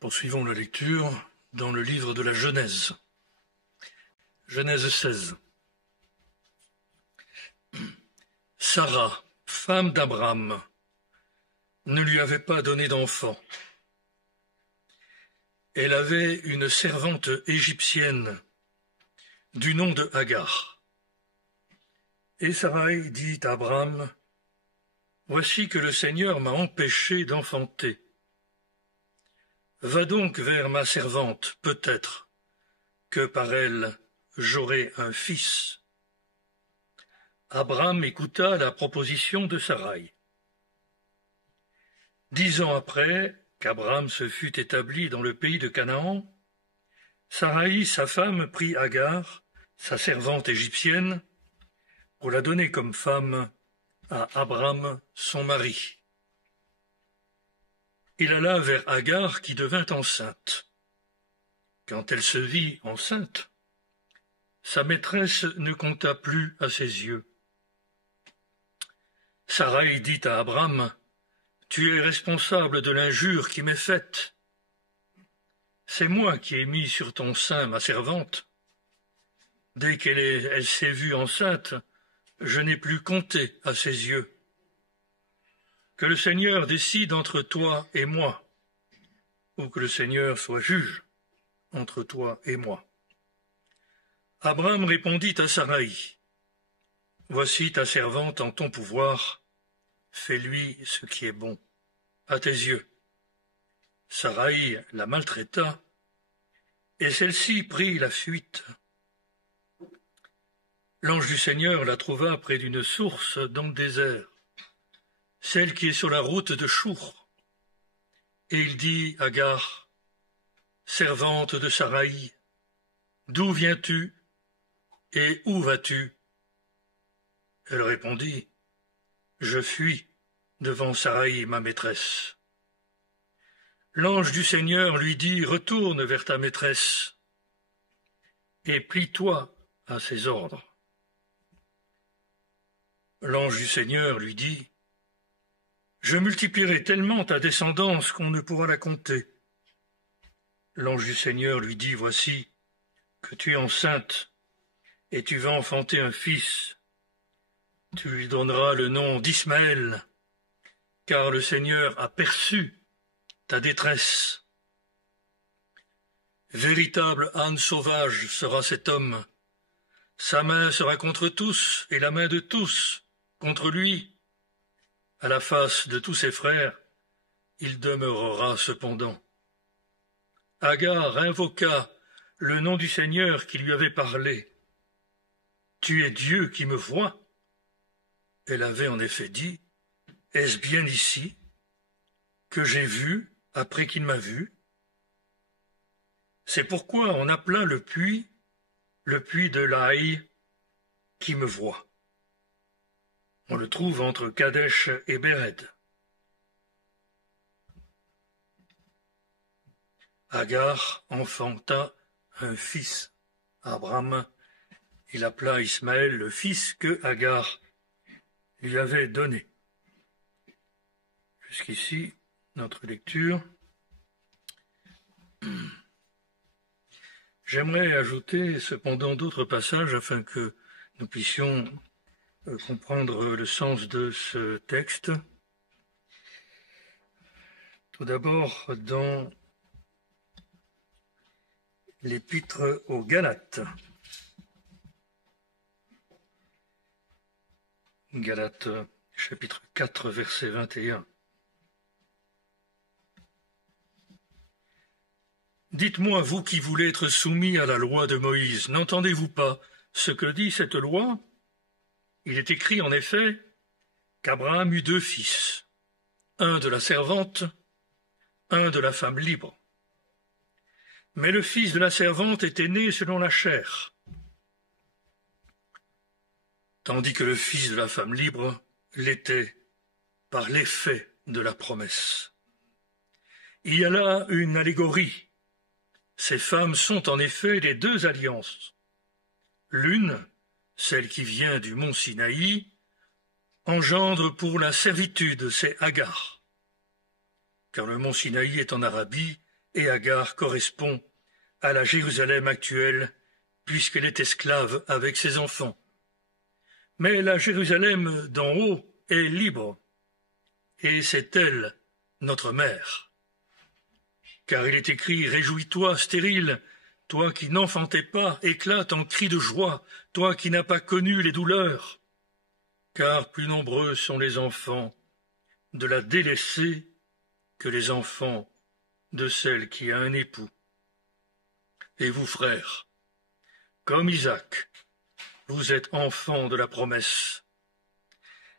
Poursuivons la lecture dans le livre de la Genèse. Genèse 16. Sarah, femme d'Abraham, ne lui avait pas donné d'enfant. Elle avait une servante égyptienne du nom de Agar. Et Sarai dit à Abraham, « Voici que le Seigneur m'a empêché d'enfanter. Va donc vers ma servante, peut-être que par elle j'aurai un fils. » Abraham écouta la proposition de Sarai. 10 ans après qu'Abraham se fut établi dans le pays de Canaan, Sarai, sa femme, prit Agar, sa servante égyptienne, pour la donner comme femme à Abraham, son mari. Il alla vers Agar qui devint enceinte. Quand elle se vit enceinte, sa maîtresse ne compta plus à ses yeux. Sarai dit à Abraham, « Tu es responsable de l'injure qui m'est faite. C'est moi qui ai mis sur ton sein ma servante. Dès qu'elle s'est vue enceinte, je n'ai plus compté à ses yeux. Que le Seigneur décide entre toi et moi, ou que le Seigneur soit juge entre toi et moi. » Abraham répondit à Sarai, « Voici ta servante en ton pouvoir, fais-lui ce qui est bon à tes yeux. » Sarai la maltraita, et celle-ci prit la fuite. L'ange du Seigneur la trouva près d'une source dans le désert, celle qui est sur la route de Chour. Et il dit à Agar, « Servante de Sarai, d'où viens-tu et où vas-tu » Elle répondit, « Je fuis devant Sarai, ma maîtresse. » L'ange du Seigneur lui dit, « Retourne vers ta maîtresse et plie-toi à ses ordres. » L'ange du Seigneur lui dit, « Je multiplierai tellement ta descendance qu'on ne pourra la compter. » L'ange du Seigneur lui dit, « Voici que tu es enceinte et tu vas enfanter un fils. Tu lui donneras le nom d'Ismaël, car le Seigneur a perçu ta détresse. Véritable âne sauvage sera cet homme. Sa main sera contre tous et la main de tous contre lui. À la face de tous ses frères, il demeurera cependant. » Agar invoqua le nom du Seigneur qui lui avait parlé. « Tu es Dieu qui me voit. » Elle avait en effet dit, « Est-ce bien ici que j'ai vu après qu'il m'a vu ?» C'est pourquoi on appela le puits de l'Aï qui me voit. On le trouve entre Kadesh et Béred. Agar enfanta un fils à Abraham. Il appela Ismaël le fils que Agar lui avait donné. Jusqu'ici, notre lecture. J'aimerais ajouter cependant d'autres passages afin que nous puissions comprendre le sens de ce texte. Tout d'abord, dans l'épître aux Galates. Galates, chapitre 4, verset 21. « Dites-moi, vous qui voulez être soumis à la loi de Moïse, n'entendez-vous pas ce que dit cette loi ? Il est écrit en effet qu'Abraham eut 2 fils, un de la servante, un de la femme libre. Mais le fils de la servante était né selon la chair, tandis que le fils de la femme libre l'était par l'effet de la promesse. Il y a là une allégorie. Ces femmes sont en effet les 2 alliances. L'une, celle qui vient du mont Sinaï, engendre pour la servitude, c'est Agar. Car le mont Sinaï est en Arabie et Agar correspond à la Jérusalem actuelle, puisqu'elle est esclave avec ses enfants. Mais la Jérusalem d'en haut est libre, et c'est elle, notre mère. Car il est écrit « Réjouis-toi, stérile, toi qui n'enfantais pas, éclate en cris de joie, toi qui n'as pas connu les douleurs. Car plus nombreux sont les enfants de la délaissée que les enfants de celle qui a un époux. Et vous, frères, comme Isaac, vous êtes enfants de la promesse.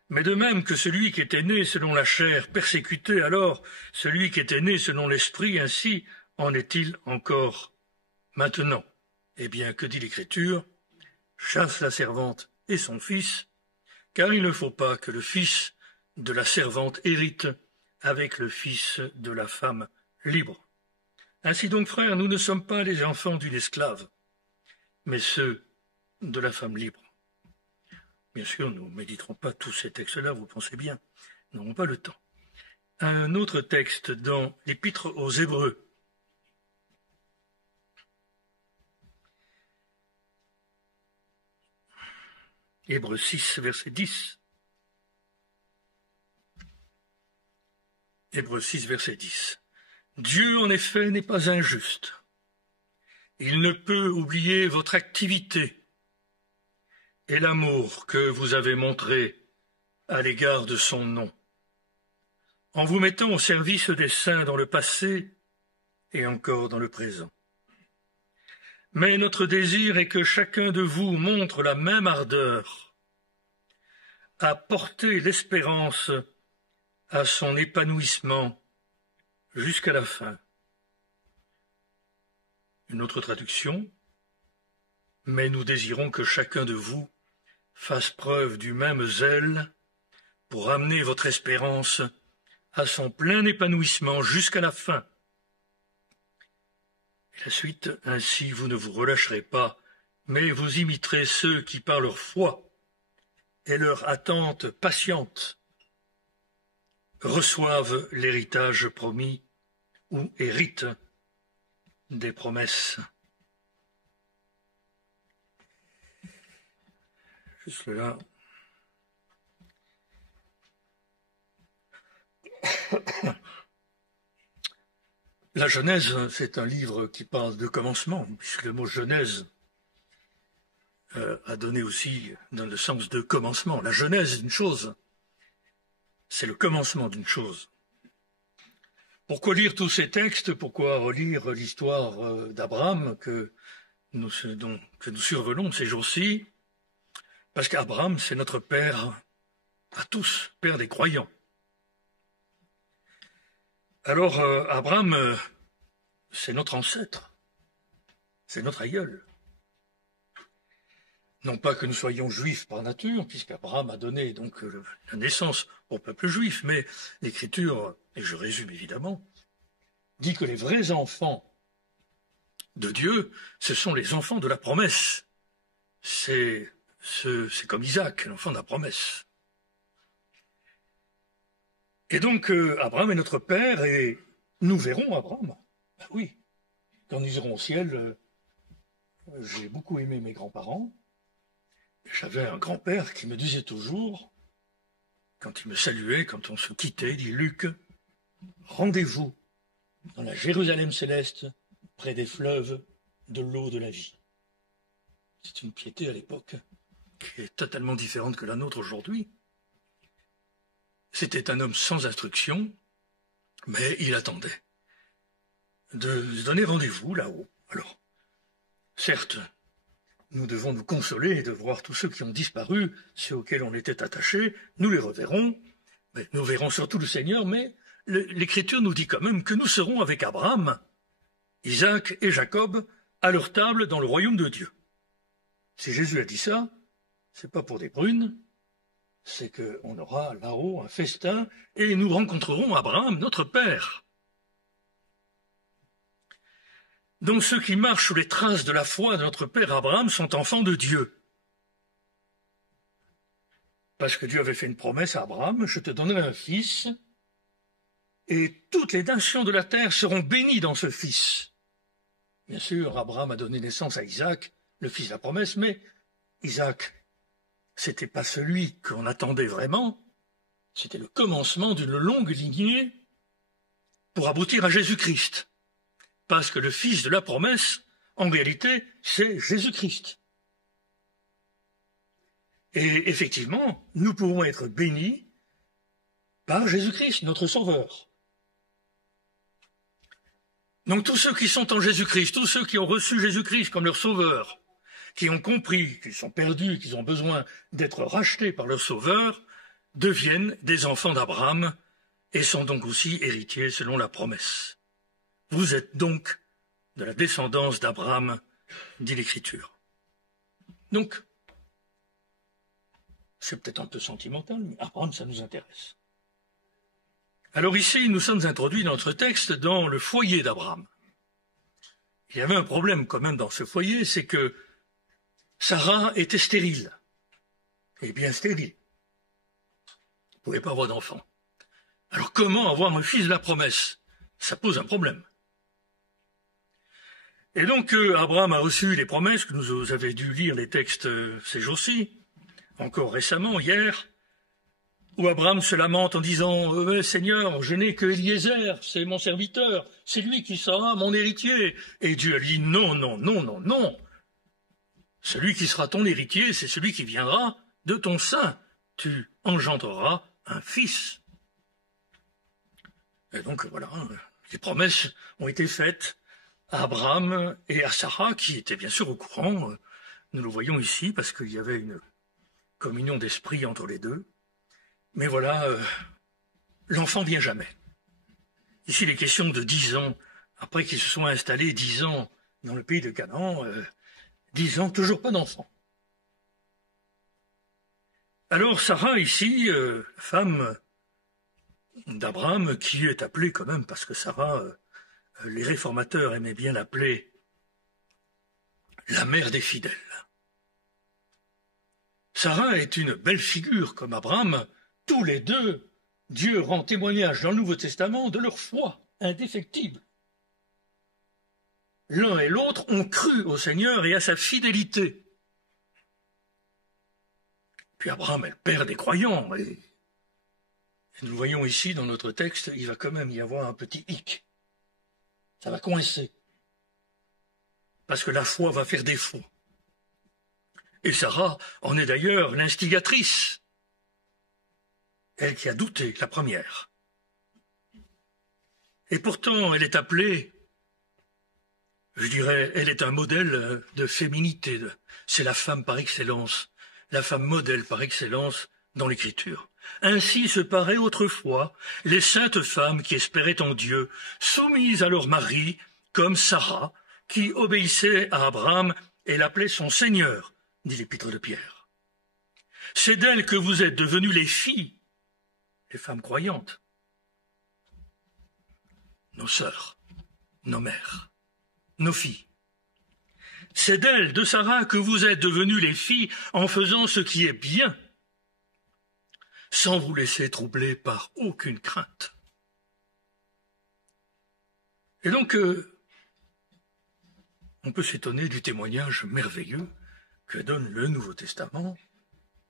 Mais de même que celui qui était né selon la chair persécutait alors celui qui était né selon l'esprit, ainsi en est-il encore maintenant. Eh bien, que dit l'Écriture? Chasse la servante et son fils, car il ne faut pas que le fils de la servante hérite avec le fils de la femme libre. Ainsi donc, frères, nous ne sommes pas les enfants d'une esclave, mais ceux de la femme libre. Bien sûr, nous ne méditerons pas tous ces textes-là, vous pensez bien, nous n'aurons pas le temps. Un autre texte dans l'Épître aux Hébreux. Hébreux 6, verset 10. Hébreux 6, verset 10. Dieu, en effet, n'est pas injuste. Il ne peut oublier votre activité et l'amour que vous avez montré à l'égard de son nom, en vous mettant au service des saints dans le passé et encore dans le présent. Mais notre désir est que chacun de vous montre la même ardeur à porter l'espérance à son épanouissement jusqu'à la fin. Une autre traduction, mais nous désirons que chacun de vous fasse preuve du même zèle pour amener votre espérance à son plein épanouissement jusqu'à la fin. Et la suite, ainsi vous ne vous relâcherez pas, mais vous imiterez ceux qui par leur foi et leur attente patiente reçoivent l'héritage promis ou héritent des promesses. Juste là. La Genèse, c'est un livre qui parle de commencement, puisque le mot Genèse a donné aussi dans le sens de commencement. La Genèse d'une chose, c'est le commencement d'une chose. Pourquoi lire tous ces textes? Pourquoi relire l'histoire d'Abraham que nous survolons ces jours-ci? Parce qu'Abraham, c'est notre père à tous, père des croyants. Alors, Abraham, c'est notre ancêtre, c'est notre aïeul. Non pas que nous soyons juifs par nature, puisqu'Abraham a donné donc la naissance au peuple juif, mais l'Écriture, et je résume évidemment, dit que les vrais enfants de Dieu, ce sont les enfants de la promesse. C'est comme Isaac, l'enfant de la promesse. Et donc, Abraham est notre père, et nous verrons Abraham. Ben oui, quand nous irons au ciel, j'ai beaucoup aimé mes grands-parents. J'avais un grand-père qui me disait toujours, quand il me saluait, quand on se quittait, il dit « Luc, rendez-vous dans la Jérusalem céleste, près des fleuves de l'eau de la vie. » C'est une piété à l'époque qui est totalement différente que la nôtre aujourd'hui. C'était un homme sans instruction, mais il attendait de se donner rendez-vous là-haut. Alors, certes, nous devons nous consoler et de voir tous ceux qui ont disparu, ceux auxquels on était attachés, nous les reverrons, mais nous verrons surtout le Seigneur, mais l'Écriture nous dit quand même que nous serons avec Abraham, Isaac et Jacob à leur table dans le royaume de Dieu. Si Jésus a dit ça, c'est pas pour des prunes, c'est qu'on aura là-haut un festin et nous rencontrerons Abraham, notre père. Donc ceux qui marchent sous les traces de la foi de notre père Abraham sont enfants de Dieu. Parce que Dieu avait fait une promesse à Abraham, je te donnerai un fils, et toutes les nations de la terre seront bénies dans ce fils. Bien sûr, Abraham a donné naissance à Isaac, le fils de la promesse, mais Isaac, c'était pas celui qu'on attendait vraiment, c'était le commencement d'une longue lignée pour aboutir à Jésus-Christ. Parce que le fils de la promesse, en réalité, c'est Jésus-Christ. Et effectivement, nous pouvons être bénis par Jésus-Christ, notre Sauveur. Donc tous ceux qui sont en Jésus-Christ, tous ceux qui ont reçu Jésus-Christ comme leur Sauveur, qui ont compris qu'ils sont perdus, qu'ils ont besoin d'être rachetés par leur Sauveur, deviennent des enfants d'Abraham et sont donc aussi héritiers selon la promesse. Vous êtes donc de la descendance d'Abraham, dit l'Écriture. Donc, c'est peut-être un peu sentimental, mais Abraham, ça nous intéresse. Alors ici, nous sommes introduits dans notre texte dans le foyer d'Abraham. Il y avait un problème quand même dans ce foyer, c'est que Sarah était stérile, et bien stérile. Elle ne pouvait pas avoir d'enfant. Alors comment avoir un fils de la promesse? Ça pose un problème. Et donc Abraham a reçu les promesses, que vous avez dû lire les textes ces jours-ci, encore récemment, hier, où Abraham se lamente en disant « Seigneur, je n'ai que Eliezer, c'est mon serviteur, c'est lui qui sera mon héritier. » Et Dieu a dit « Non, non, non, non, non. Celui qui sera ton héritier, c'est celui qui viendra de ton sein. Tu engendreras un fils. » Et donc voilà, les promesses ont été faites à Abraham et à Sarah, qui étaient bien sûr au courant. Nous le voyons ici, parce qu'il y avait une communion d'esprit entre les deux. Mais voilà, l'enfant vient jamais. Ici, les questions de 10 ans, après qu'ils se soient installés 10 ans dans le pays de Canaan, 10 ans, toujours pas d'enfant. Alors Sarah, ici, femme d'Abraham, qui est appelée quand même, parce que Sarah, les réformateurs aimaient bien l'appeler la mère des fidèles. Sarah est une belle figure comme Abraham. Tous les deux, Dieu rend témoignage dans le Nouveau Testament de leur foi indéfectible. L'un et l'autre ont cru au Seigneur et à sa fidélité. Puis Abraham est le père des croyants. Et nous le voyons ici dans notre texte, il va quand même y avoir un petit hic. Ça va coincer. Parce que la foi va faire défaut. Et Sarah en est d'ailleurs l'instigatrice. Elle qui a douté, la première. Et pourtant, elle est appelée, je dirais, elle est un modèle de féminité. C'est la femme par excellence, la femme modèle par excellence dans l'Écriture. Ainsi se paraient autrefois les saintes femmes qui espéraient en Dieu, soumises à leur mari, comme Sarah, qui obéissait à Abraham et l'appelait son Seigneur, dit l'Épître de Pierre. C'est d'elles que vous êtes devenues les filles, les femmes croyantes, nos sœurs, nos mères, nos filles. C'est d'elles, de Sarah, que vous êtes devenues les filles en faisant ce qui est bien, sans vous laisser troubler par aucune crainte. Et donc, on peut s'étonner du témoignage merveilleux que donne le Nouveau Testament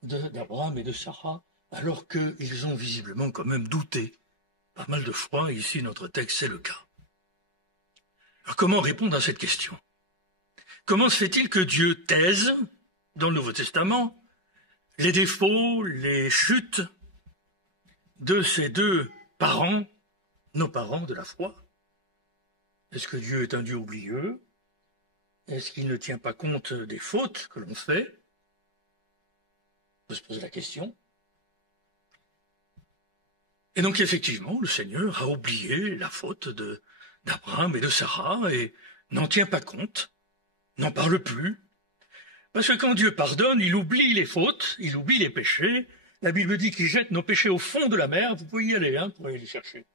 d'Abraham et de Sarah, alors qu'ils ont visiblement quand même douté pas mal de fois. Ici, notre texte, c'est le cas. Alors, comment répondre à cette question? Comment se fait-il que Dieu taise, dans le Nouveau Testament, les défauts, les chutes de ces deux parents, nos parents de la foi? Est-ce que Dieu est un Dieu oublieux? Est-ce qu'il ne tient pas compte des fautes que l'on fait? On peut se poser la question. Et donc effectivement, le Seigneur a oublié la faute d'Abraham et de Sarah et n'en tient pas compte, n'en parle plus. Parce que quand Dieu pardonne, il oublie les fautes, il oublie les péchés. La Bible dit qu'il jette nos péchés au fond de la mer. Vous pouvez y aller, vous pouvez les chercher.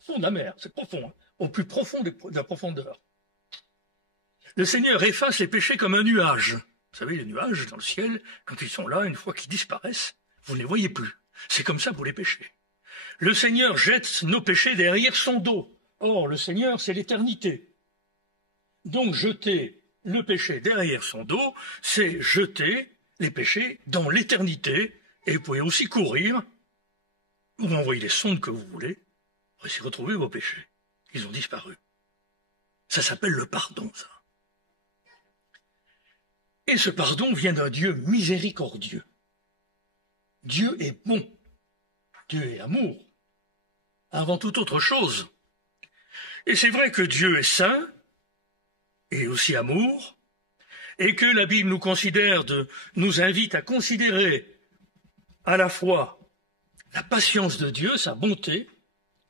Au fond de la mer, c'est profond, au plus profond de la profondeur. Le Seigneur efface les péchés comme un nuage. Vous savez, les nuages dans le ciel, quand ils sont là, une fois qu'ils disparaissent, vous ne les voyez plus. C'est comme ça pour les péchés. Le Seigneur jette nos péchés derrière son dos. Or, le Seigneur, c'est l'éternité. Donc, jeter le péché derrière son dos, c'est jeter les péchés dans l'éternité. Et vous pouvez aussi courir, ou envoyer les sondes que vous voulez, pour essayer de retrouver vos péchés. Ils ont disparu. Ça s'appelle le pardon, ça. Et ce pardon vient d'un Dieu miséricordieux. Dieu est bon. Dieu est amour. Avant toute autre chose. Et c'est vrai que Dieu est saint, et aussi amour, et que la Bible nous invite à considérer à la fois la patience de Dieu, sa bonté,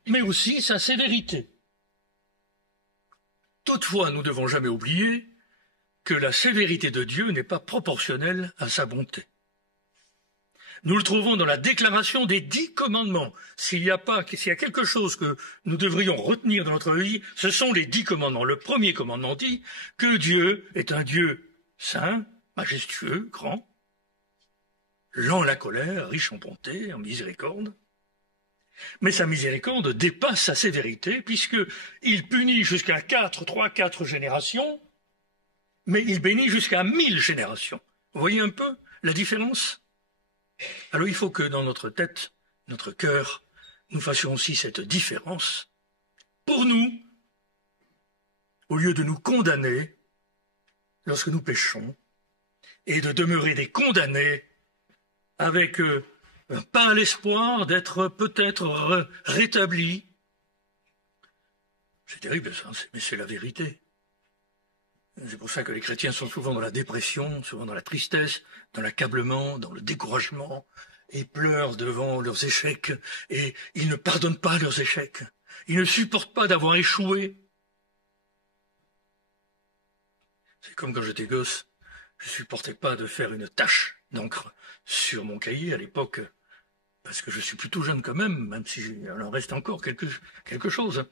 mais aussi sa sévérité. Toutefois, nous ne devons jamais oublier que la sévérité de Dieu n'est pas proportionnelle à sa bonté. Nous le trouvons dans la déclaration des 10 commandements. S'il y a quelque chose que nous devrions retenir dans notre vie, ce sont les 10 commandements. Le premier commandement dit que Dieu est un Dieu saint, majestueux, grand, lent à la colère, riche en bonté, en miséricorde. Mais sa miséricorde dépasse sa sévérité, puisqu'il punit jusqu'à 4 générations, mais il bénit jusqu'à 1000 générations. Vous voyez un peu la différence? Alors il faut que dans notre tête, notre cœur, nous fassions aussi cette différence pour nous, au lieu de nous condamner lorsque nous péchons, et de demeurer des condamnés avec pas l'espoir d'être peut-être rétablis. C'est terrible ça, mais c'est la vérité. C'est pour ça que les chrétiens sont souvent dans la dépression, souvent dans la tristesse, dans l'accablement, dans le découragement, et pleurent devant leurs échecs, et ils ne pardonnent pas leurs échecs. Ils ne supportent pas d'avoir échoué. C'est comme quand j'étais gosse, je ne supportais pas de faire une tache d'encre sur mon cahier à l'époque, parce que je suis plutôt jeune quand même si il en reste encore quelque chose.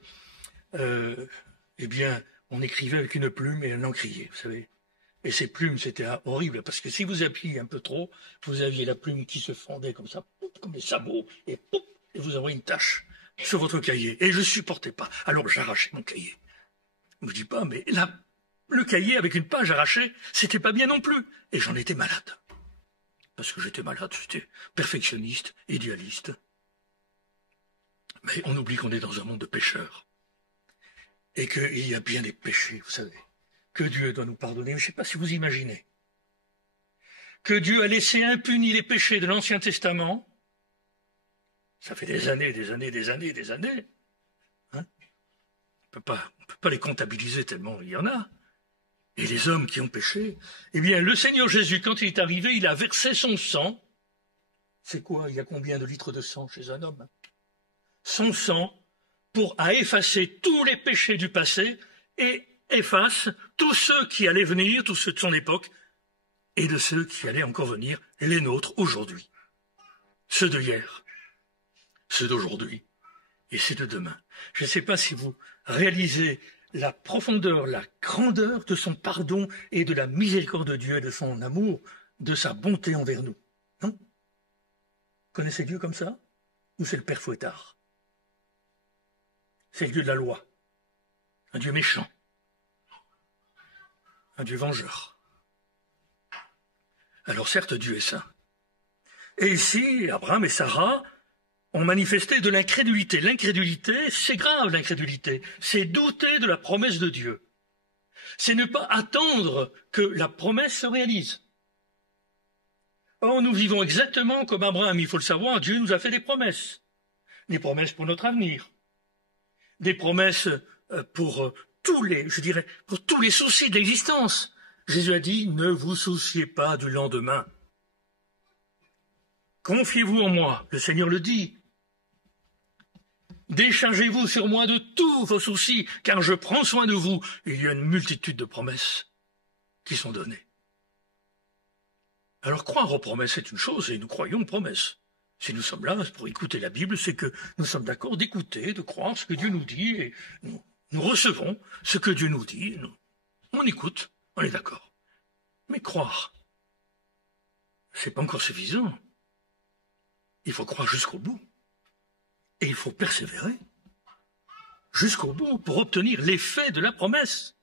Eh bien, on écrivait avec une plume et un encrier, vous savez. Et ces plumes, c'était horrible, parce que si vous appuyiez un peu trop, vous aviez la plume qui se fendait comme ça, comme les sabots, et vous aviez une tache sur votre cahier. Et je ne supportais pas. Alors j'arrachais mon cahier. Je ne vous dis pas, mais là, le cahier avec une page arrachée, c'était pas bien non plus. Et j'en étais malade. Parce que j'étais malade, j'étais perfectionniste, idéaliste. Mais on oublie qu'on est dans un monde de pécheurs. Et qu'il y a bien des péchés, vous savez, que Dieu doit nous pardonner. Je ne sais pas si vous imaginez que Dieu a laissé impunis les péchés de l'Ancien Testament. Ça fait des années. Hein, on ne peut pas les comptabiliser tellement il y en a. Et les hommes qui ont péché, eh bien, le Seigneur Jésus, quand il est arrivé, il a versé son sang. C'est quoi? Il y a combien de litres de sang chez un homme? Son sang à effacer tous les péchés du passé et efface tous ceux qui allaient venir, tous ceux de son époque, et de ceux qui allaient encore venir, les nôtres aujourd'hui. Ceux de hier, ceux d'aujourd'hui et ceux de demain. Je ne sais pas si vous réalisez la profondeur, la grandeur de son pardon et de la miséricorde de Dieu, de son amour, de sa bonté envers nous. Non? Vous connaissez Dieu comme ça? Ou c'est le Père Fouettard? C'est le Dieu de la loi, un Dieu méchant, un Dieu vengeur. Alors certes, Dieu est saint. Et ici, Abraham et Sarah ont manifesté de l'incrédulité. L'incrédulité, c'est grave, l'incrédulité. C'est douter de la promesse de Dieu. C'est ne pas attendre que la promesse se réalise. Or, nous vivons exactement comme Abraham, il faut le savoir, Dieu nous a fait des promesses pour notre avenir. Des promesses pour tous les soucis de l'existence. Jésus a dit, ne vous souciez pas du lendemain. Confiez-vous en moi, le Seigneur le dit. Déchargez-vous sur moi de tous vos soucis, car je prends soin de vous. Il y a une multitude de promesses qui sont données. Alors croire aux promesses est une chose, et nous croyons aux promesses. Si nous sommes là pour écouter la Bible, c'est que nous sommes d'accord d'écouter, de croire ce que Dieu nous dit, et nous recevons ce que Dieu nous dit, on écoute, on est d'accord. Mais croire, c'est pas encore suffisant. Il faut croire jusqu'au bout. Et il faut persévérer jusqu'au bout pour obtenir l'effet de la promesse.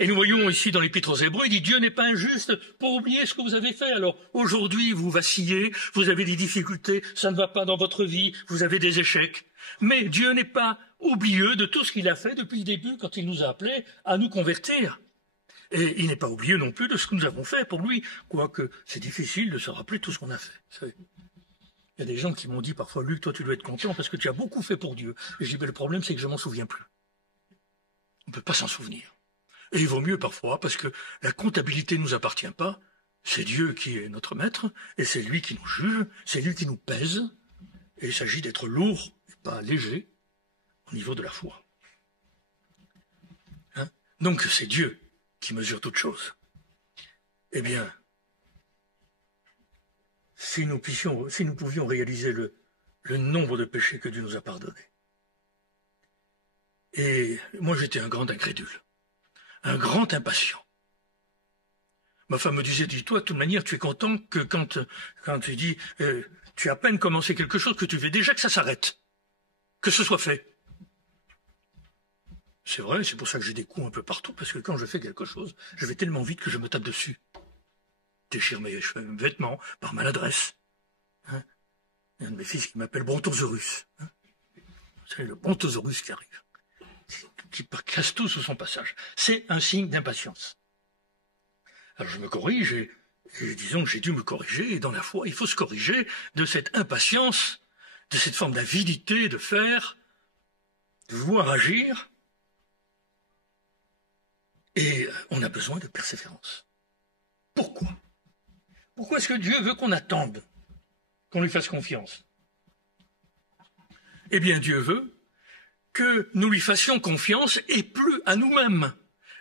Et nous voyons ici dans l'Épître aux Hébreux, il dit Dieu n'est pas injuste pour oublier ce que vous avez fait. Alors aujourd'hui, vous vacillez, vous avez des difficultés, ça ne va pas dans votre vie, vous avez des échecs. Mais Dieu n'est pas oublieux de tout ce qu'il a fait depuis le début quand il nous a appelés à nous convertir. Et il n'est pas oublieux non plus de ce que nous avons fait pour lui, quoique c'est difficile de se rappeler tout ce qu'on a fait. Vous savez. Il y a des gens qui m'ont dit parfois, Luc, toi tu dois être content parce que tu as beaucoup fait pour Dieu. Et je dis, mais le problème c'est que je m'en souviens plus. On ne peut pas s'en souvenir. Et il vaut mieux parfois, parce que la comptabilité ne nous appartient pas, c'est Dieu qui est notre maître, et c'est lui qui nous juge, c'est lui qui nous pèse, et il s'agit d'être lourd et pas léger au niveau de la foi. Hein? Donc c'est Dieu qui mesure toutes choses. Eh bien, si nous pouvions réaliser le nombre de péchés que Dieu nous a pardonnés. Et moi j'étais un grand incrédule. Un grand impatient. Ma femme me disait, dis-toi, de toute manière, tu es content que quand tu dis, tu as à peine commencé quelque chose, que tu veux déjà que ça s'arrête, que ce soit fait. C'est vrai, c'est pour ça que j'ai des coups un peu partout, parce que quand je fais quelque chose, je vais tellement vite que je me tape dessus. Déchire mes vêtements par maladresse. Hein, il y a un de mes fils qui m'appelle Brontosaurus. Hein. C'est le Brontosaurus qui arrive. Qui casse tout sous son passage. C'est un signe d'impatience. Alors je me corrige et disons que j'ai dû me corriger, et dans la foi, il faut se corriger de cette impatience, de cette forme d'avidité de faire, de vouloir agir, et on a besoin de persévérance. Pourquoi? Pourquoi est-ce que Dieu veut qu'on attende, qu'on lui fasse confiance? Eh bien, Dieu veut que nous lui fassions confiance et plus à nous-mêmes.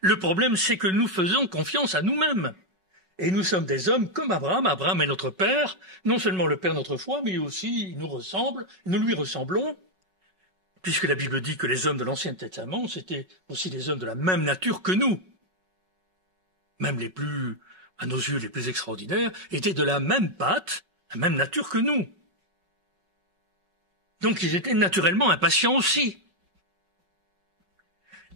Le problème, c'est que nous faisons confiance à nous-mêmes. Et nous sommes des hommes comme Abraham. Abraham est notre père, non seulement le père de notre foi, mais aussi il nous ressemble, nous lui ressemblons, puisque la Bible dit que les hommes de l'Ancien Testament, c'était aussi des hommes de la même nature que nous. Même les plus, à nos yeux, les plus extraordinaires, étaient de la même pâte, la même nature que nous. Donc ils étaient naturellement impatients aussi.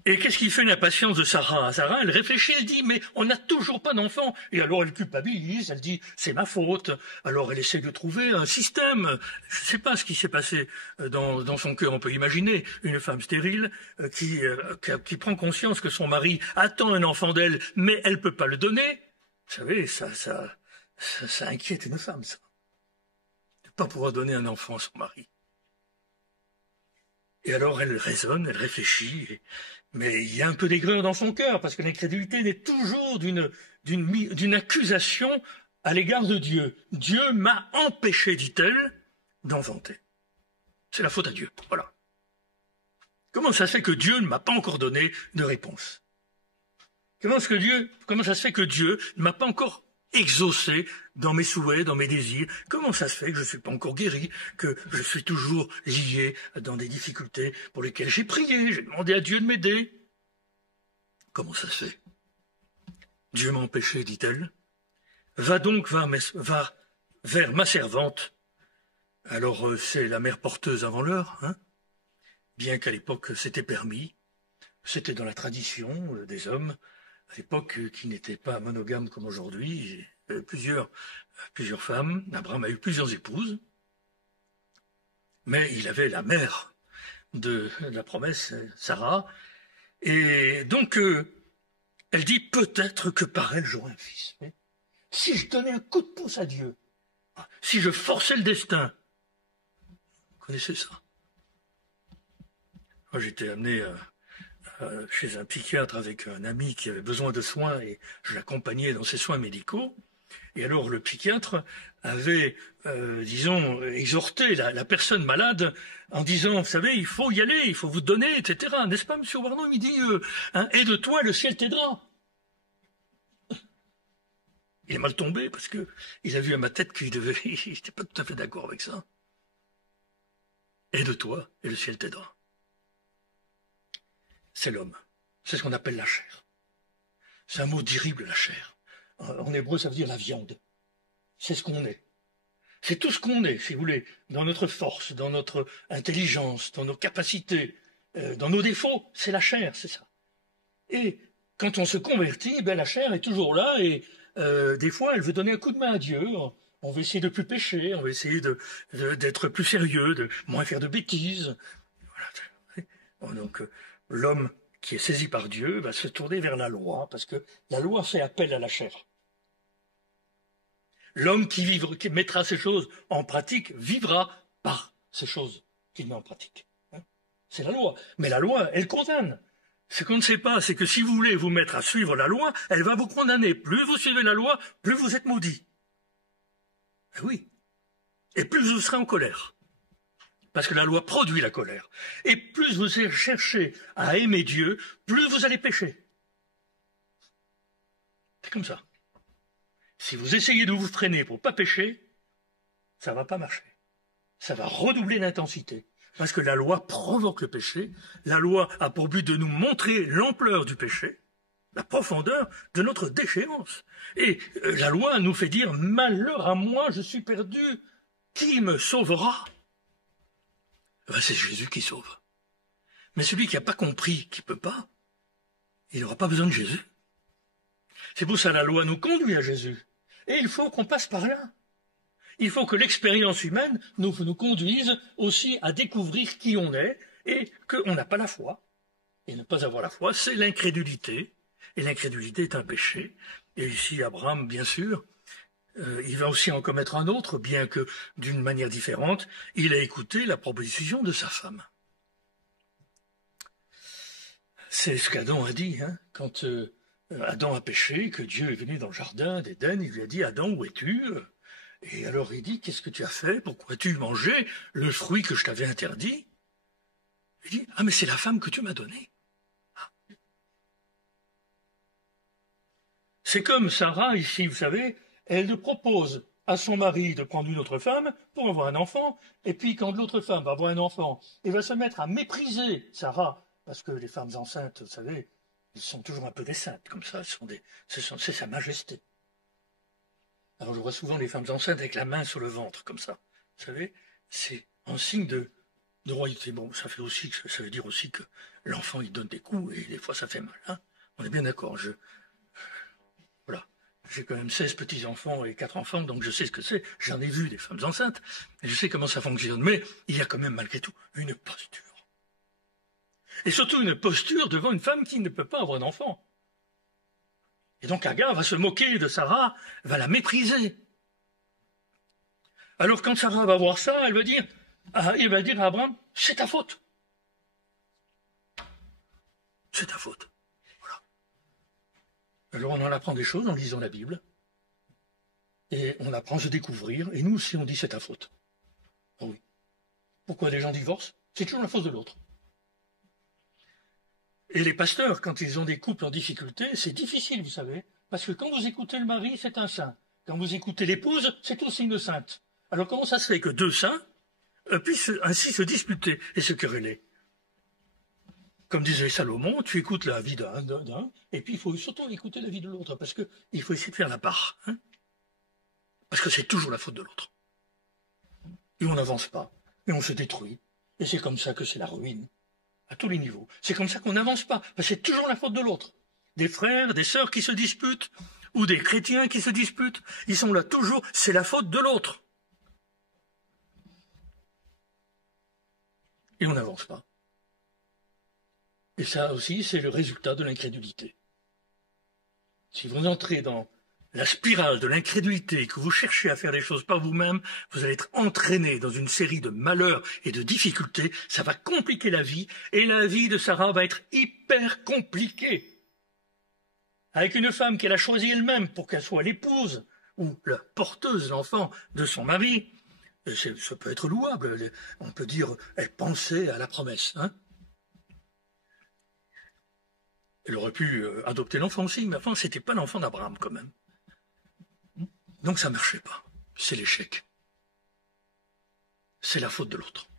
Et qu'est-ce qui fait l'impatience de Sarah? Sarah, elle réfléchit, elle dit, mais on n'a toujours pas d'enfant. Et alors elle culpabilise, elle dit, c'est ma faute. Alors elle essaie de trouver un système. Je ne sais pas ce qui s'est passé dans son cœur. On peut imaginer une femme stérile qui prend conscience que son mari attend un enfant d'elle, mais elle ne peut pas le donner. Vous savez, ça inquiète une femme, ça. De ne pas pouvoir donner un enfant à son mari. Et alors elle raisonne, elle réfléchit, mais il y a un peu d'aigreur dans son cœur, parce que l'incrédulité naît toujours d'une accusation à l'égard de Dieu. Dieu m'a empêché, dit-elle, d'enfanter. C'est la faute à Dieu, voilà. Comment ça se fait que Dieu ne m'a pas encore donné de réponse? Comment ça se fait que Dieu ne m'a pas encore exaucé dans mes souhaits, dans mes désirs? Comment ça se fait que je ne suis pas encore guéri, que je suis toujours lié dans des difficultés pour lesquelles j'ai prié, j'ai demandé à Dieu de m'aider? Comment ça se fait? Dieu m'a empêché, dit-elle. Va donc vers ma servante. Alors c'est la mère porteuse avant l'heure, hein? Bien qu'à l'époque c'était permis, c'était dans la tradition des hommes, à l'époque qui n'était pas monogame comme aujourd'hui. Plusieurs femmes. Abraham a eu plusieurs épouses, mais il avait la mère de la promesse, Sarah, et donc elle dit peut-être que par elle j'aurai un fils. Mais si je donnais un coup de pouce à Dieu, si je forçais le destin, vous connaissez ça? Moi j'étais amené chez un psychiatre avec un ami qui avait besoin de soins et je l'accompagnais dans ses soins médicaux. Et alors le psychiatre avait, disons, exhorté la personne malade en disant, vous savez, il faut y aller, il faut vous donner, etc. N'est-ce pas, monsieur Warnon? Il dit, aide-toi, le ciel t'aidera. Il est mal tombé parce que il a vu à ma tête qu'il n'était pas tout à fait d'accord avec ça. Aide-toi et le ciel t'aidera. C'est l'homme. C'est ce qu'on appelle la chair. C'est un mot terrible, la chair. En hébreu, ça veut dire la viande. C'est ce qu'on est. C'est tout ce qu'on est, si vous voulez, dans notre force, dans notre intelligence, dans nos capacités, dans nos défauts, c'est la chair, c'est ça. Et quand on se convertit, ben, la chair est toujours là et des fois elle veut donner un coup de main à Dieu. On va essayer de plus pécher, on va essayer d'être plus sérieux, de moins faire de bêtises. Voilà. Donc l'homme qui est saisi par Dieu va se tourner vers la loi, parce que la loi fait appel à la chair. L'homme qui mettra ces choses en pratique vivra par ces choses qu'il met en pratique. C'est la loi. Mais la loi, elle condamne. Ce qu'on ne sait pas, c'est que si vous voulez vous mettre à suivre la loi, elle va vous condamner. Plus vous suivez la loi, plus vous êtes maudit. Eh oui. Et plus vous serez en colère. Parce que la loi produit la colère. Et plus vous cherchez à aimer Dieu, plus vous allez pécher. C'est comme ça. Si vous essayez de vous freiner pour ne pas pécher, ça ne va pas marcher. Ça va redoubler d'intensité. Parce que la loi provoque le péché. La loi a pour but de nous montrer l'ampleur du péché, la profondeur de notre déchéance. Et la loi nous fait dire « Malheur à moi, je suis perdu. Qui me sauvera ?» Ben, c'est Jésus qui sauve. Mais celui qui n'a pas compris, qui ne peut pas, il n'aura pas besoin de Jésus. C'est pour ça que la loi nous conduit à Jésus. Et il faut qu'on passe par là. Il faut que l'expérience humaine nous conduise aussi à découvrir qui on est et qu'on n'a pas la foi. Et ne pas avoir la foi, c'est l'incrédulité. Et l'incrédulité est un péché. Et ici, Abraham, bien sûr, il va aussi en commettre un autre, bien que d'une manière différente. Il a écouté la proposition de sa femme. C'est ce qu'Adam a dit, hein, quand Adam a péché, que Dieu est venu dans le jardin d'Éden, il lui a dit « Adam, où es-tu » Et alors il dit « Qu'est-ce que tu as fait? Pourquoi as-tu mangé le fruit que je t'avais interdit ?» Il dit « Ah, mais c'est la femme que tu m'as donnée. Ah. » C'est comme Sarah, ici, vous savez, elle propose à son mari de prendre une autre femme pour avoir un enfant, et puis quand l'autre femme va avoir un enfant, elle va se mettre à mépriser Sarah, parce que les femmes enceintes, vous savez, elles sont toujours un peu des saintes, comme ça, c'est sa majesté. Alors je vois souvent les femmes enceintes avec la main sur le ventre, comme ça. Vous savez, c'est un signe de royauté. Bon, ça veut dire aussi que l'enfant, il donne des coups, et des fois, ça fait mal. Hein, on est bien d'accord. Voilà. J'ai quand même 16 petits-enfants et 4 enfants, donc je sais ce que c'est. J'en ai vu des femmes enceintes, et je sais comment ça fonctionne. Mais il y a quand même, malgré tout, une posture. Et surtout une posture devant une femme qui ne peut pas avoir d'enfant. Et donc Agar va se moquer de Sarah, va la mépriser. Alors quand Sarah va voir ça, il va dire à Abraham, c'est ta faute. C'est ta faute. Voilà. Alors on en apprend des choses en lisant la Bible. Et on apprend à se découvrir. Et nous aussi on dit c'est ta faute. Ah oui. Pourquoi les gens divorcent? C'est toujours la faute de l'autre. Et les pasteurs, quand ils ont des couples en difficulté, c'est difficile, vous savez, parce que quand vous écoutez le mari, c'est un saint. Quand vous écoutez l'épouse, c'est aussi une sainte. Alors comment ça se fait que deux saints puissent ainsi se disputer et se quereller? Comme disait Salomon, tu écoutes la vie d'un, et puis il faut surtout écouter la vie de l'autre, parce qu'il faut essayer de faire la part. Hein, parce que c'est toujours la faute de l'autre. Et on n'avance pas, et on se détruit. Et c'est comme ça que c'est la ruine. À tous les niveaux. C'est comme ça qu'on n'avance pas, parce que c'est toujours la faute de l'autre. Des frères, des sœurs qui se disputent, ou des chrétiens qui se disputent, ils sont là toujours, c'est la faute de l'autre. Et on n'avance pas. Et ça aussi, c'est le résultat de l'incrédulité. Si vous entrez dans la spirale de l'incrédulité, que vous cherchez à faire les choses par vous-même, vous allez être entraîné dans une série de malheurs et de difficultés, ça va compliquer la vie, et la vie de Sarah va être hyper compliquée. Avec une femme qu'elle a choisie elle-même pour qu'elle soit l'épouse ou la porteuse de l'enfant de son mari, ça peut être louable, on peut dire, elle pensait à la promesse. Hein, elle aurait pu adopter l'enfant aussi, mais enfin, c'était pas l'enfant d'Abraham quand même. Donc ça ne marchait pas. C'est l'échec. C'est la faute de l'autre.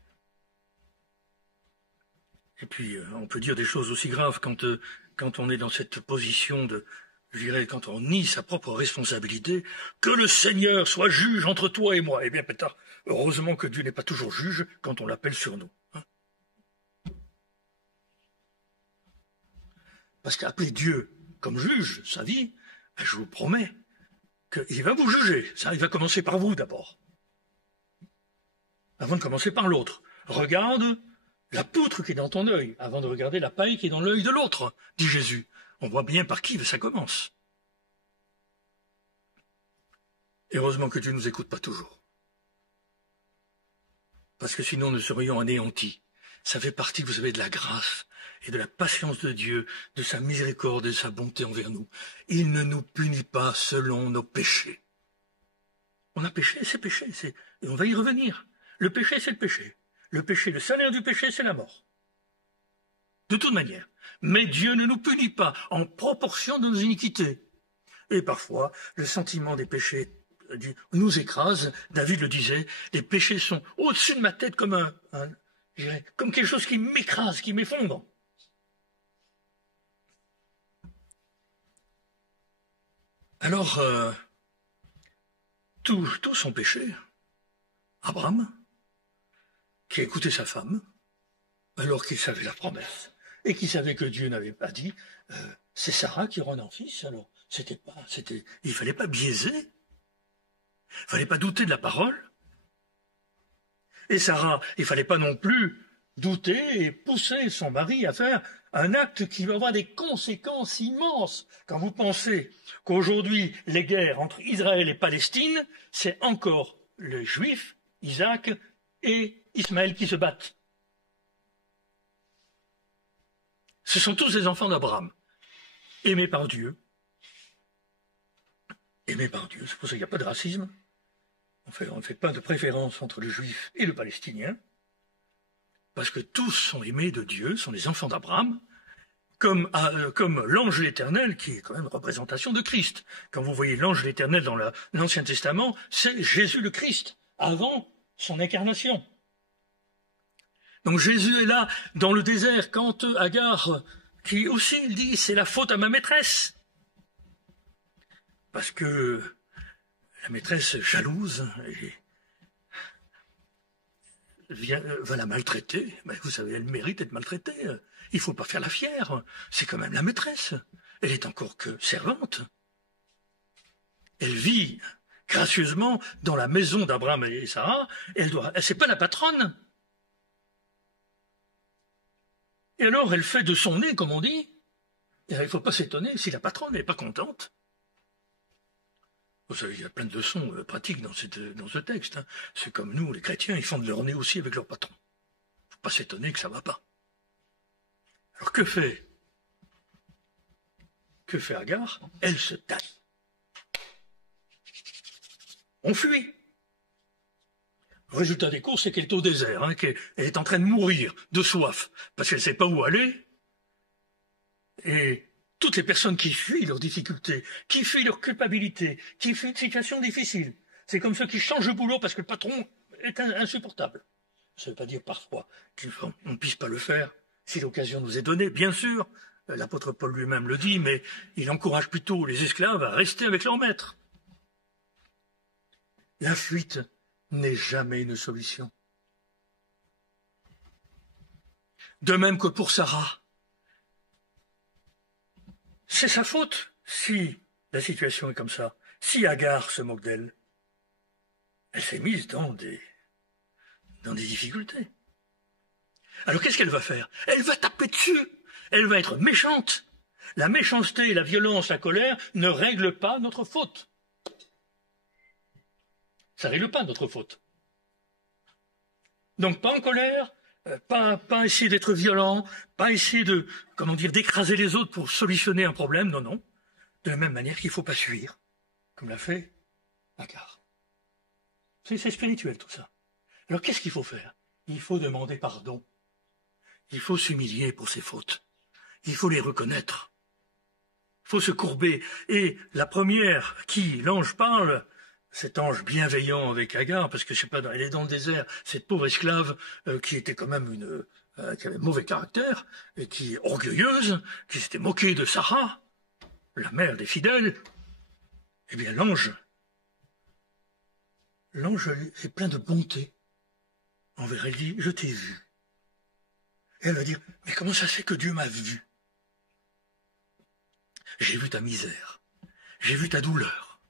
Et puis, on peut dire des choses aussi graves quand on est dans cette position je dirais, quand on nie sa propre responsabilité, que le Seigneur soit juge entre toi et moi. Eh bien, pétard, heureusement que Dieu n'est pas toujours juge quand on l'appelle sur nous. Hein. Parce qu'appeler Dieu comme juge, sa vie, ben, je vous promets qu'il va vous juger. Ça, il va commencer par vous d'abord. Avant de commencer par l'autre. Regarde la poutre qui est dans ton œil, avant de regarder la paille qui est dans l'œil de l'autre, dit Jésus. On voit bien par qui ça commence. Heureusement que Dieu ne nous écoute pas toujours. Parce que sinon nous serions anéantis. Ça fait partie, vous savez, de la grâce et de la patience de Dieu, de sa miséricorde et de sa bonté envers nous. Il ne nous punit pas selon nos péchés. On a péché, c'est péché, et on va y revenir. Le péché, c'est le péché. Le péché, le salaire du péché, c'est la mort. De toute manière. Mais Dieu ne nous punit pas en proportion de nos iniquités. Et parfois, le sentiment des péchés nous écrase. David le disait, les péchés sont au-dessus de ma tête comme comme quelque chose qui m'écrase, qui m'effondre. Alors, tout son péché, Abraham, qui a écouté sa femme, alors qu'il savait la promesse, et qui savait que Dieu n'avait pas dit, c'est Sarah qui aura un fils, alors il fallait pas biaiser, il fallait pas douter de la parole. Et Sarah, il fallait pas non plus douter et pousser son mari à faire un acte qui va avoir des conséquences immenses. Quand vous pensez qu'aujourd'hui, les guerres entre Israël et Palestine, c'est encore les Juifs, Isaac et Ismaël qui se battent. Ce sont tous des enfants d'Abraham, aimés par Dieu. Aimés par Dieu, c'est pour ça qu'il n'y a pas de racisme. On ne fait pas de préférence entre le juif et le palestinien, parce que tous sont aimés de Dieu, sont les enfants d'Abraham, comme l'ange de l'Éternel, qui est quand même une représentation de Christ. Quand vous voyez l'ange de l'Éternel dans l'Ancien Testament, c'est Jésus le Christ, avant son incarnation. Donc Jésus est là, dans le désert, quand Agar, qui aussi, il dit, c'est la faute à ma maîtresse. Parce que la maîtresse jalouse va la maltraiter. Mais vous savez, elle mérite d'être maltraitée. Il ne faut pas faire la fière. C'est quand même la maîtresse. Elle est encore que servante. Elle vit gracieusement dans la maison d'Abraham et Sarah. C'est pas la patronne. Et alors, elle fait de son nez, comme on dit. Et il ne faut pas s'étonner si la patronne n'est pas contente. Vous savez, il y a plein de leçons pratiques dans ce texte. Hein. C'est comme nous, les chrétiens, ils font de leur nez aussi avec leur patron. Il ne faut pas s'étonner que ça ne va pas. Alors que fait Agar? Elle se taille. On fuit. Le résultat des courses, c'est qu'elle est au désert, hein, qu'elle est en train de mourir de soif, parce qu'elle ne sait pas où aller. Et toutes les personnes qui fuient leurs difficultés, qui fuient leur culpabilité, qui fuient une situation difficile, c'est comme ceux qui changent de boulot parce que le patron est insupportable. Ça ne veut pas dire parfois qu'on ne puisse pas le faire, si l'occasion nous est donnée, bien sûr. L'apôtre Paul lui-même le dit, mais il encourage plutôt les esclaves à rester avec leur maître. La fuite n'est jamais une solution. De même que pour Sarah. C'est sa faute si la situation est comme ça. Si Agar se moque d'elle, elle s'est mise dans des difficultés. Alors qu'est-ce qu'elle va faire? Elle va taper dessus. Elle va être méchante. La méchanceté, la violence, la colère ne règlent pas notre faute. Ça ne règle pas notre faute. Donc pas en colère, pas essayer d'être violent, pas essayer d'écraser les autres pour solutionner un problème, non, non. De la même manière qu'il ne faut pas fuir, comme l'a fait Agar. C'est spirituel tout ça. Alors qu'est-ce qu'il faut faire? Il faut demander pardon. Il faut s'humilier pour ses fautes. Il faut les reconnaître. Il faut se courber. Et la première qui, l'ange parle, cet ange bienveillant avec Agar, parce que je sais pas, elle est dans le désert, cette pauvre esclave qui était quand même qui avait mauvais caractère et qui orgueilleuse, qui s'était moquée de Sarah. la mère des fidèles, eh bien l'ange est plein de bonté envers elle. Dit, je t'ai vu. Et elle va dire, mais comment ça se fait que Dieu m'a vu? J'ai vu ta misère, j'ai vu ta douleur.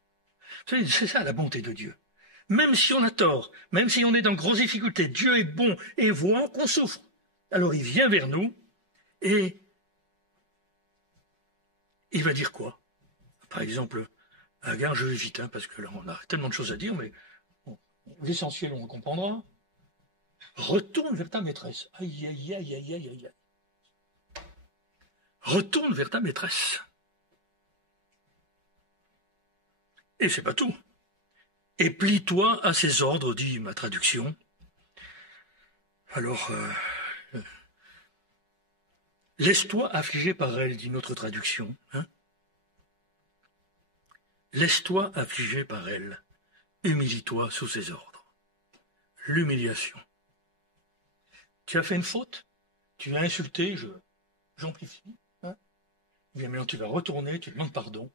Vous savez, c'est ça la bonté de Dieu. Même si on a tort, même si on est dans de grosses difficultés, Dieu est bon et voit qu'on souffre. Alors il vient vers nous et il va dire quoi? Par exemple, Agar, je vais vite, parce que là on a tellement de choses à dire, mais bon, l'essentiel on comprendra. Retourne vers ta maîtresse. Aïe, aïe, aïe, aïe, aïe, aïe. Retourne vers ta maîtresse. Et c'est pas tout. Et plie-toi à ses ordres, dit ma traduction. Alors, laisse-toi affliger par elle, dit notre traduction. Laisse-toi affliger par elle. Humilie-toi sous ses ordres. L'humiliation. Tu as fait une faute, tu as insulté, j'amplifie. Bien maintenant tu vas retourner, tu demandes pardon.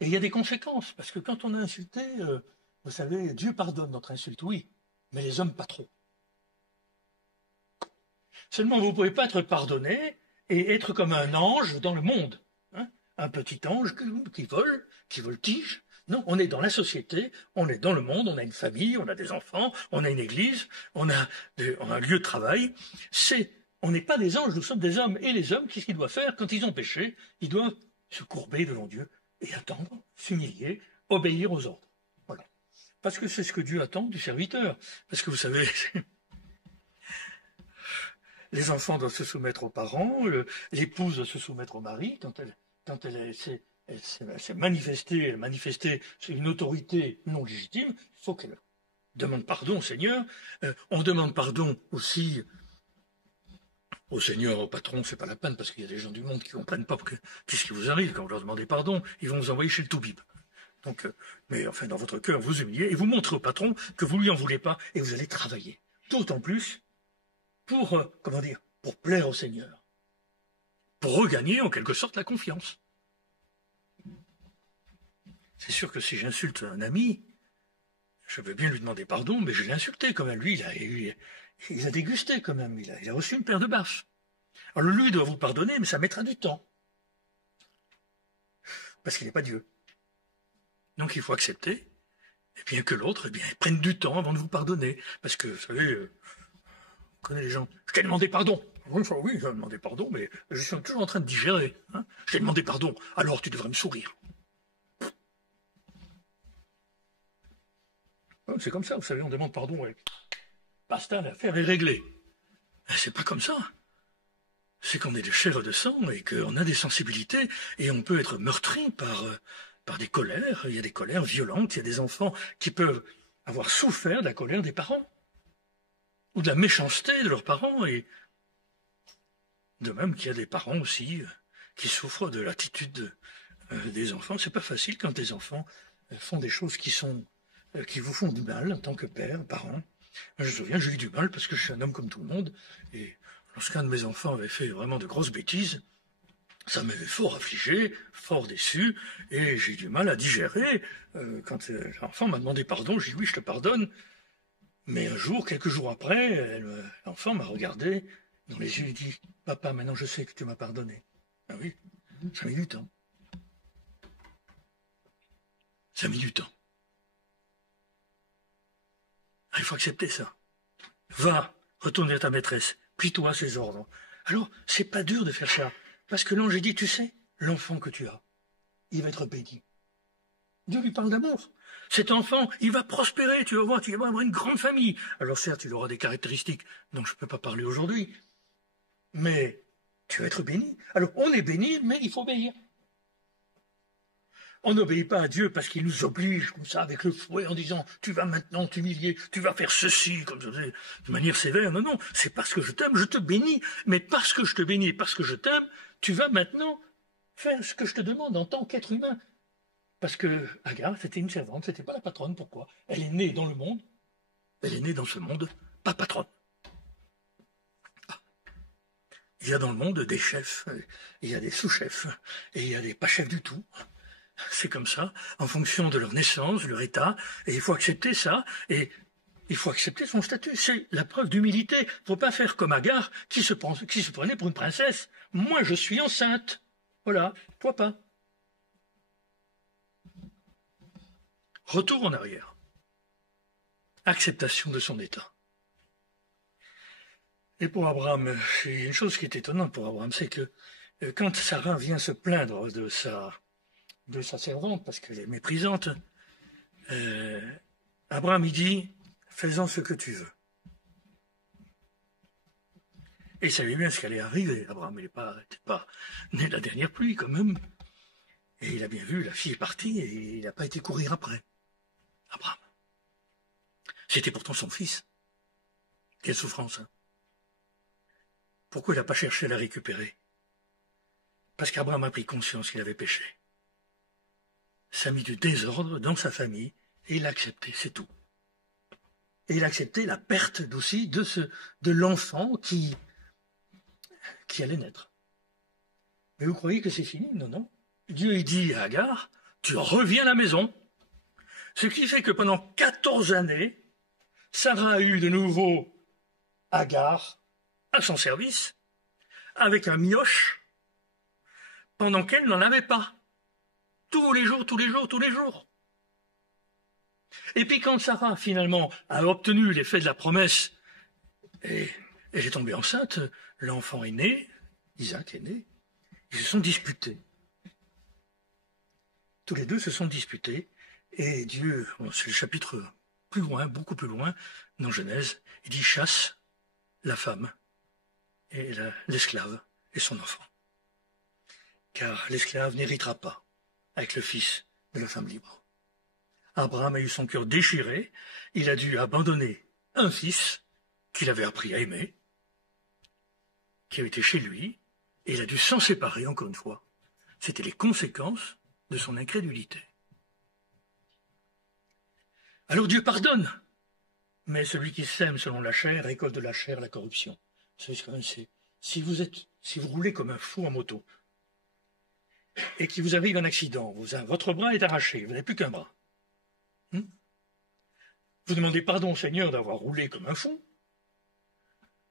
Et il y a des conséquences, parce que quand on a insulté, vous savez, Dieu pardonne notre insulte, oui, mais les hommes pas trop. Seulement, vous ne pouvez pas être pardonné et être comme un ange dans le monde. Un petit ange qui vole, qui voltige. Non, on est dans la société, on est dans le monde, on a une famille, on a des enfants, on a une église, on a un lieu de travail. On n'est pas des anges, nous sommes des hommes. Et les hommes, qu'est-ce qu'ils doivent faire quand ils ont péché? Ils doivent se courber devant Dieu et attendre, s'humilier, obéir aux ordres. Voilà. Parce que c'est ce que Dieu attend du serviteur. Parce que vous savez, les enfants doivent se soumettre aux parents, l'épouse doit se soumettre au mari quand elle s'est manifestée une autorité non légitime, il faut qu'elle demande pardon au Seigneur. On demande pardon aussi au Seigneur, au patron, c'est pas la peine, parce qu'il y a des gens du monde qui ne comprennent pas qu'est-ce qui vous arrive. Quand vous leur demandez pardon, ils vont vous envoyer chez le toubib. Donc, mais enfin, dans votre cœur, vous humiliez et vous montrez au patron que vous lui en voulez pas et vous allez travailler. D'autant plus pour, pour plaire au Seigneur. Pour regagner, en quelque sorte, la confiance. C'est sûr que si j'insulte un ami, je veux bien lui demander pardon, mais je l'ai insulté quand même. Lui, il a dégusté quand même. Il a reçu une paire de baffes. Alors lui doit vous pardonner, mais ça mettra du temps. Parce qu'il n'est pas Dieu. Donc il faut accepter bien que l'autre prenne du temps avant de vous pardonner. Parce que, vous savez, on connaît les gens. Je t'ai demandé pardon. Oui, j'ai demandé pardon, mais je suis toujours en train de digérer. Je t'ai demandé pardon, alors tu devrais me sourire. C'est comme ça, vous savez, on demande pardon et basta, l'affaire est réglée. C'est pas comme ça. C'est qu'on est de chair et de sang et qu'on a des sensibilités et on peut être meurtri par des colères. Il y a des colères violentes, il y a des enfants qui peuvent avoir souffert de la colère des parents ou de la méchanceté de leurs parents. Et de même qu'il y a des parents aussi qui souffrent de l'attitude des enfants. C'est pas facile quand les enfants font des choses qui vous font du mal en tant que père, parent. Je me souviens, j'ai eu du mal parce que je suis un homme comme tout le monde. Et lorsqu'un de mes enfants avait fait vraiment de grosses bêtises, ça m'avait fort affligé, fort déçu, et j'ai eu du mal à digérer. Quand l'enfant m'a demandé pardon, j'ai dit oui, je te pardonne. Mais un jour, quelques jours après, l'enfant m'a regardé dans les yeux et dit « Papa, maintenant je sais que tu m'as pardonné. » Ah oui, ça a mis du temps. Ça a mis du temps. Ah, il faut accepter ça. Va, retourne vers ta maîtresse, plie-toi à ses ordres. Alors, c'est pas dur de faire ça, parce que l'ange dit, tu sais, l'enfant que tu as, il va être béni. Dieu lui parle d'amour. Cet enfant, il va prospérer, tu vas voir, tu vas avoir une grande famille. Alors certes, il aura des caractéristiques dont je ne peux pas parler aujourd'hui, mais tu vas être béni. Alors, on est béni, mais il faut obéir. On n'obéit pas à Dieu parce qu'il nous oblige comme ça avec le fouet en disant tu vas maintenant t'humilier, tu vas faire ceci comme ça, de manière sévère. Non, non, c'est parce que je t'aime, je te bénis. Mais parce que je te bénis et parce que je t'aime, tu vas maintenant faire ce que je te demande en tant qu'être humain. Parce que Agar, c'était une servante, c'était pas la patronne. Pourquoi? Elle est née dans le monde, elle est née dans ce monde, pas patronne. Il y a dans le monde des chefs, il y a des sous-chefs, et il y a des pas chefs du tout. C'est comme ça, en fonction de leur naissance, de leur état, et il faut accepter ça, et il faut accepter son statut. C'est la preuve d'humilité. Il ne faut pas faire comme Agar, qui se prenait pour une princesse. Moi, je suis enceinte. Voilà, toi pas. Retour en arrière. Acceptation de son état. Et pour Abraham, il y a une chose qui est étonnante pour Abraham, c'est que quand Sarah vient se plaindre de sa servante, parce qu'elle est méprisante, Abraham, il dit, fais-en ce que tu veux. Et il savait bien ce qui allait arriver. Abraham, il n'était pas né de la dernière pluie, quand même. Et il a bien vu, la fille est partie, et il n'a pas été courir après. Abraham. C'était pourtant son fils. Quelle souffrance, hein. Pourquoi il n'a pas cherché à la récupérer? Parce qu'Abraham a pris conscience qu'il avait péché. Ça a mis du désordre dans sa famille, et il l'a accepté, c'est tout. Et il a accepté la perte aussi de l'enfant qui allait naître. Mais vous croyez que c'est fini? Non, non. Dieu dit à Agar, tu reviens à la maison. Ce qui fait que pendant 14 années, Sarah a eu de nouveau Agar à son service, avec un mioche, pendant qu'elle n'en avait pas. Tous les jours, tous les jours, tous les jours. Et puis quand Sarah, finalement, a obtenu l'effet de la promesse, et elle est tombée enceinte, l'enfant est né, Isaac est né, ils se sont disputés. Tous les deux se sont disputés, et Dieu, c'est le chapitre plus loin, beaucoup plus loin, dans Genèse, il dit chasse la femme et l'esclave et son enfant. Car l'esclave n'héritera pas avec le fils de la femme libre. Abraham a eu son cœur déchiré, il a dû abandonner un fils qu'il avait appris à aimer, qui avait été chez lui, et il a dû s'en séparer encore une fois. C'était les conséquences de son incrédulité. Alors Dieu pardonne, mais celui qui sème selon la chair récolte de la chair la corruption. Si vous roulez comme un fou en moto, et qu'il vous arrive un accident, votre bras est arraché, vous n'avez plus qu'un bras. Vous demandez pardon au Seigneur d'avoir roulé comme un fou,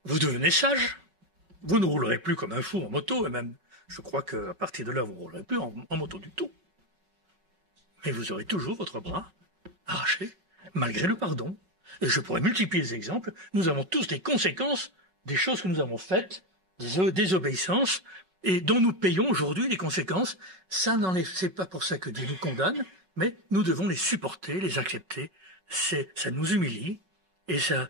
vous devenez sage, vous ne roulerez plus comme un fou en moto, et même, je crois qu'à partir de là, vous ne roulerez plus en moto du tout. Mais vous aurez toujours votre bras arraché, malgré le pardon. Et je pourrais multiplier les exemples, nous avons tous des conséquences des choses que nous avons faites, des désobéissances, et dont nous payons aujourd'hui les conséquences. C'est pas pour ça que Dieu nous condamne, mais nous devons les supporter, les accepter. Ça nous humilie, et ça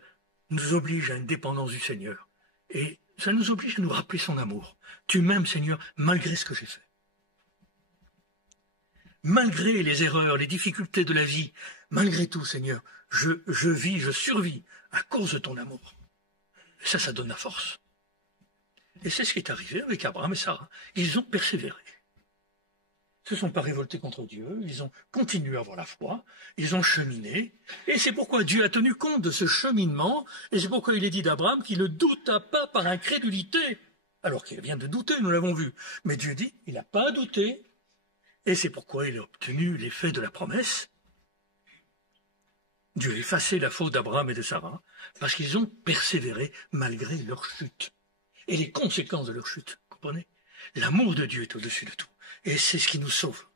nous oblige à une dépendance du Seigneur. Et ça nous oblige à nous rappeler son amour. Tu m'aimes, Seigneur, malgré ce que j'ai fait. Malgré les erreurs, les difficultés de la vie, malgré tout, Seigneur, je survis à cause de ton amour. Et ça donne la force. Et c'est ce qui est arrivé avec Abraham et Sarah. Ils ont persévéré. Ils ne se sont pas révoltés contre Dieu, ils ont continué à avoir la foi, ils ont cheminé, et c'est pourquoi Dieu a tenu compte de ce cheminement, et c'est pourquoi il est dit d'Abraham qu'il ne douta pas par incrédulité, alors qu'il vient de douter, nous l'avons vu. Mais Dieu dit, il n'a pas douté, et c'est pourquoi il a obtenu l'effet de la promesse. Dieu a effacé la faute d'Abraham et de Sarah, parce qu'ils ont persévéré malgré leur chute, et les conséquences de leur chute, comprenez? L'amour de Dieu est au-dessus de tout. Et c'est ce qui nous sauve.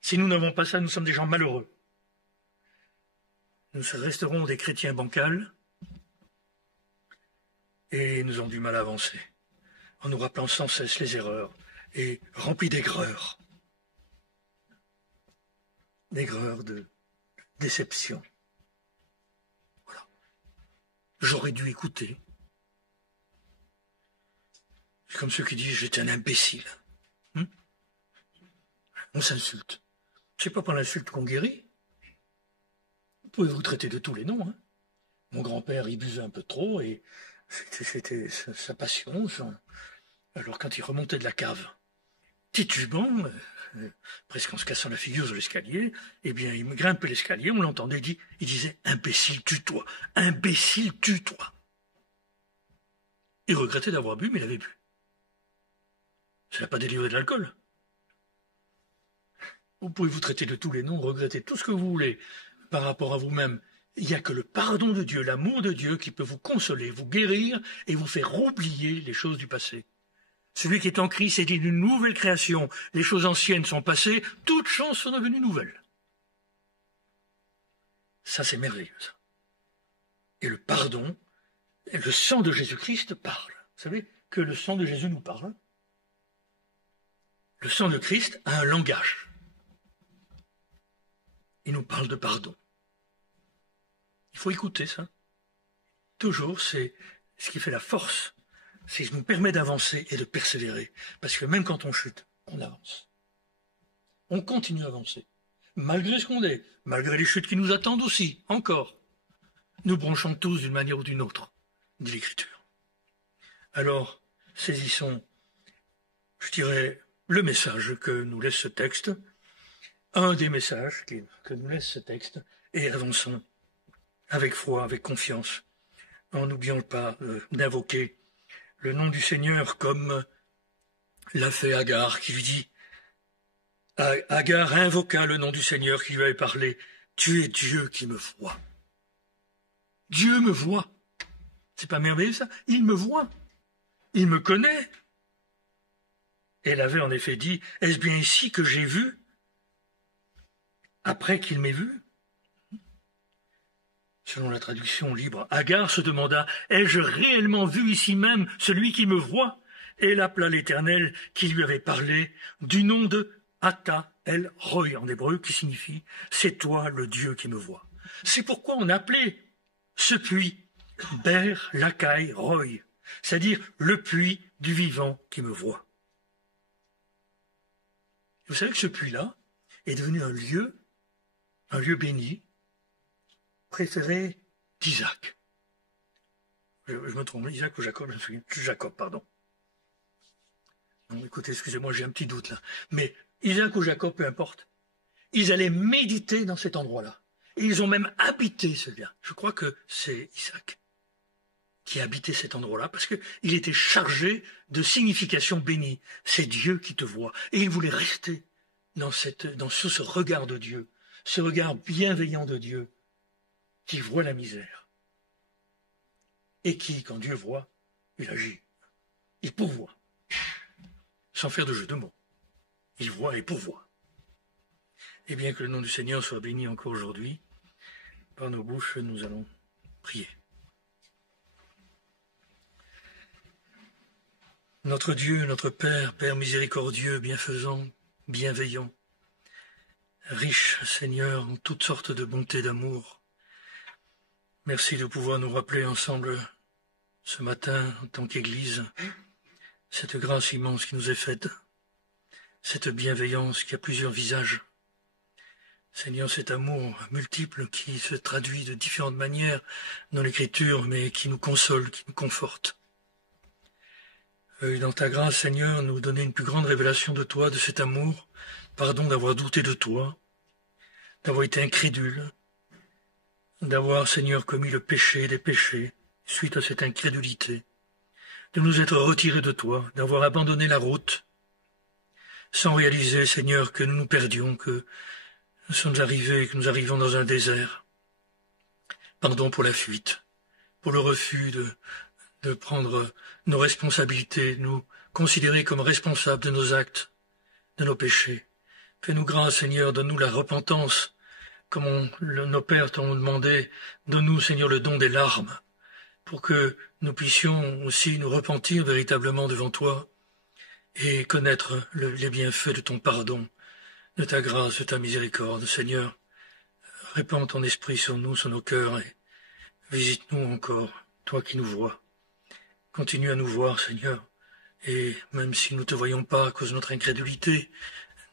Si nous n'avons pas ça, nous sommes des gens malheureux. Nous resterons des chrétiens bancals et nous avons du mal à avancer, en nous rappelant sans cesse les erreurs et remplis d'aigreur. D'aigreur, de déception. Voilà. J'aurais dû écouter. C'est comme ceux qui disent « j'étais un imbécile ». On s'insulte. C'est pas par l'insulte qu'on guérit. Vous pouvez vous traiter de tous les noms. Mon grand-père, il buvait un peu trop et c'était sa passion. Alors quand il remontait de la cave, titubant, presque en se cassant la figure sur l'escalier, eh bien il me grimpait l'escalier, on l'entendait, il disait « imbécile, tue-toi, imbécile, tue-toi ». Il regrettait d'avoir bu, mais il avait bu. Ça n'a pas délivré de l'alcool. Vous pouvez vous traiter de tous les noms, regretter tout ce que vous voulez par rapport à vous-même. Il n'y a que le pardon de Dieu, l'amour de Dieu qui peut vous consoler, vous guérir et vous faire oublier les choses du passé. Celui qui est en Christ est d'une nouvelle création. Les choses anciennes sont passées, toutes choses sont devenues nouvelles. Ça, c'est merveilleux, ça. Et le pardon, le sang de Jésus-Christ parle. Vous savez que le sang de Jésus nous parle. Le sang de Christ a un langage. Il nous parle de pardon. Il faut écouter ça. Toujours, c'est ce qui fait la force. C'est ce qui nous permet d'avancer et de persévérer. Parce que même quand on chute, on avance. On continue à avancer. Malgré ce qu'on est, malgré les chutes qui nous attendent aussi, encore. Nous branchons tous d'une manière ou d'une autre, dit l'Écriture. Alors, saisissons, je dirais, le message que nous laisse ce texte, un des messages que nous laisse ce texte, et avançons avec foi, avec confiance, en n'oubliant pas d'invoquer le nom du Seigneur comme l'a fait Agar, qui lui dit, Agar invoqua le nom du Seigneur qui lui avait parlé, « Tu es Dieu qui me voit. » Dieu me voit. C'est pas merveilleux ça? Il me voit. Il me connaît. Elle avait en effet dit, « Est-ce bien ici que j'ai vu après qu'il m'ait vu ?» Selon la traduction libre, Agar se demanda, « Ai-je réellement vu ici même celui qui me voit ?» Et elle appela l'Éternel qui lui avait parlé du nom de Ata El Roy en hébreu, qui signifie « C'est toi le Dieu qui me voit ». C'est pourquoi on appelait ce puits Ber Lakai Roy, c'est-à-dire le puits du vivant qui me voit. Vous savez que ce puits-là est devenu un lieu béni, préféré d'Isaac. Je me trompe, Isaac ou Jacob, je me souviens, Jacob, pardon. Non, écoutez, excusez-moi, j'ai un petit doute là. Mais Isaac ou Jacob, peu importe, ils allaient méditer dans cet endroit-là. Et ils ont même habité celui-là. Je crois que c'est Isaac qui a habité cet endroit-là parce qu'il était chargé de signification bénie. C'est Dieu qui te voit. Et il voulait rester dans ce regard de Dieu, ce regard bienveillant de Dieu qui voit la misère. Et qui, quand Dieu voit, il agit. Il pourvoit. Sans faire de jeu de mots. Il voit et pourvoit. Et bien que le nom du Seigneur soit béni encore aujourd'hui, par nos bouches, nous allons prier. Notre Dieu, notre Père, Père miséricordieux, bienfaisant, bienveillant, riche, Seigneur, en toutes sortes de bontés d'amour, merci de pouvoir nous rappeler ensemble ce matin, en tant qu'Église, cette grâce immense qui nous est faite, cette bienveillance qui a plusieurs visages. Seigneur, cet amour multiple qui se traduit de différentes manières dans l'Écriture, mais qui nous console, qui nous conforte. Veuille dans ta grâce, Seigneur, nous donner une plus grande révélation de toi, de cet amour. Pardon d'avoir douté de toi, d'avoir été incrédule, d'avoir, Seigneur, commis le péché des péchés, suite à cette incrédulité, de nous être retirés de toi, d'avoir abandonné la route, sans réaliser, Seigneur, que nous nous perdions, que nous sommes arrivés, que nous arrivons dans un désert. Pardon pour la fuite, pour le refus de prendre nos responsabilités, de nous considérer comme responsables de nos actes, de nos péchés. Fais-nous grâce, Seigneur, donne-nous la repentance, comme nos pères t'ont demandé, donne-nous, Seigneur, le don des larmes, pour que nous puissions aussi nous repentir véritablement devant toi et connaître les bienfaits de ton pardon, de ta grâce, de ta miséricorde. Seigneur, répands ton esprit sur nous, sur nos cœurs, et visite-nous encore, toi qui nous vois. Continue à nous voir, Seigneur, et même si nous ne te voyons pas à cause de notre incrédulité,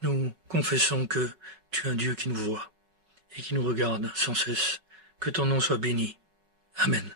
nous confessons que tu es un Dieu qui nous voit et qui nous regarde sans cesse. Que ton nom soit béni. Amen.